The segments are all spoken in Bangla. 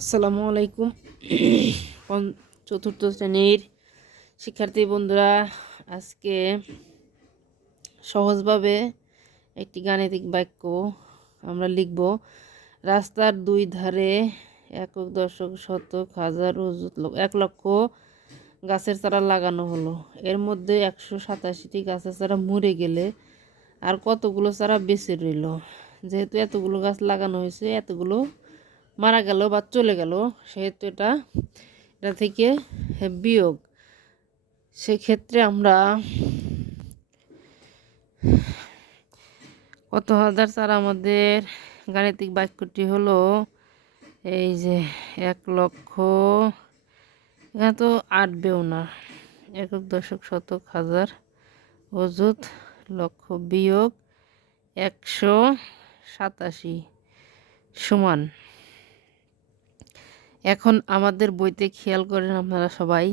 আসসালামু আলাইকুম। চতুর্থ শ্রেণীর শিক্ষার্থী বন্ধুরা, আজকে সহজভাবে একটি গাণিতিক বাক্য আমরা লিখব। রাস্তার দুই ধারে একক, দশক, শতক, হাজার, অযুত, 1,00,000 গাছের চারা লাগানো হলো। এর মধ্যে 187টি গাছের চারা মরে গেলে আর কতগুলো চারা বেঁচে রইল? যেহেতু এতগুলো গাছ লাগানো হয়েছে, এতগুলো মারা গেল বা চলে গেল, সেহেতু এটা থেকে বিয়োগ। সেক্ষেত্রে আমরা কত হাজার চারা, আমাদের গাণিতিক বাক্যটি হলো এই যে 1,00,000, এখানে তো আটবেও না, একক, দশক, শতক, হাজার, অযুত, লক্ষ বিয়োগ 187 সমান। এখন আমাদের বইতে খেয়াল করেন আপনারা সবাই,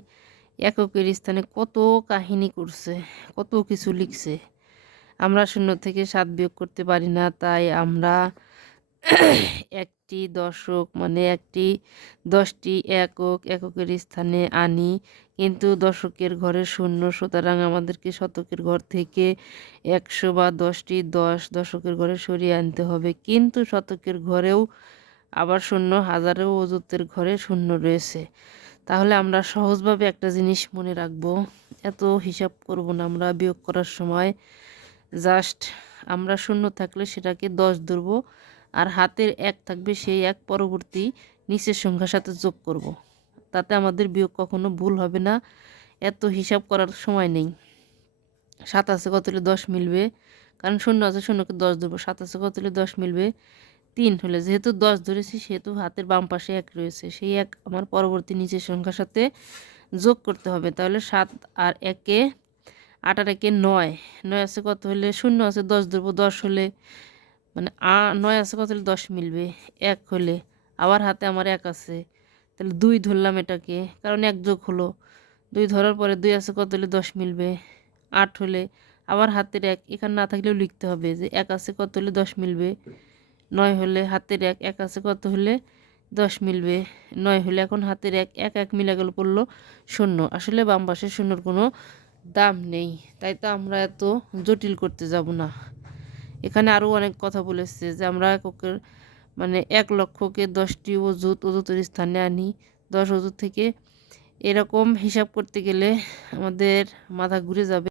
এককের স্থানে কত কাহিনী করছে, কত কিছু লিখছে। আমরা 0 থেকে 7 বিয়োগ করতে পারি না, তাই আমরা একটি দশক মানে 10টি এককের স্থানে আনি, কিন্তু দশকের ঘরে 0, সুতরাং আমাদেরকে শতকের ঘর থেকে 100 বা 10টি 10 দশকের ঘরে সরিয়ে আনতে হবে। কিন্তু শতকের ঘরেও আবার 0, হাজারেও অযুতের ঘরে 0 রয়েছে। তাহলে আমরা সহজভাবে একটা জিনিস মনে রাখবো, এত হিসাব করব না আমরা বিয়োগ করার সময়। জাস্ট আমরা 0 থাকলে সেটাকে 10 ধরবো, আর হাতের 1 থাকবে, সেই 1 পরবর্তী নিচের সংখ্যার সাথে যোগ করব। তাতে আমাদের বিয়োগ কখনো ভুল হবে না। এত হিসাব করার সময় নেই। 7 আছে কত হলে 10 মিলবে, কারণ 0 আছে, 0কে 10 ধরবো। 7 আছে কত হলে 10 মিলবে, 3 হলে, যেহেতু 10 ধরেছি সেহেতু হাতের বাম পাশে 1 রয়েছে, সেই 1 আমার পরবর্তী নিচের সংখ্যার সাথে যোগ করতে হবে। তাহলে 7 আর 1-এ 8 আর 1-এ 9, 9 আছে কত হলে 0 আছে 10 ধরবো, 10 হলে মানে 9 আছে কত হলে 10 মিলবে, 1 হলে। আবার হাতে আমার 1 আছে, তাহলে 2 ধরলাম এটাকে, কারণ 1 যোগ হলো। 2 ধরার পরে 2 আছে কত হলে 10 মিলবে, 8 হলে। আবার হাতের 1 এখানে না থাকলেও লিখতে হবে যে 1 আছে কত হলে 10 মিলবে, 9 হলে। হাতের 1 1 আছে কত হলে 10 মিলবে, 9 হলে। এখন হাতের 1 1 1 মিলে গেল, পড়লো 0। আসলে বাম পাশে 0-র কোনো দাম নেই, তাই তো আমরা এত জটিল করতে যাব না। এখানে আরও অনেক কথা বলেছে যে আমরা এককের মানে 1,00,000-কে 10টি অযুতের স্থানে আনি, 10 অযুত থেকে। এরকম হিসাব করতে গেলে আমাদের মাথা ঘুরে যাবে।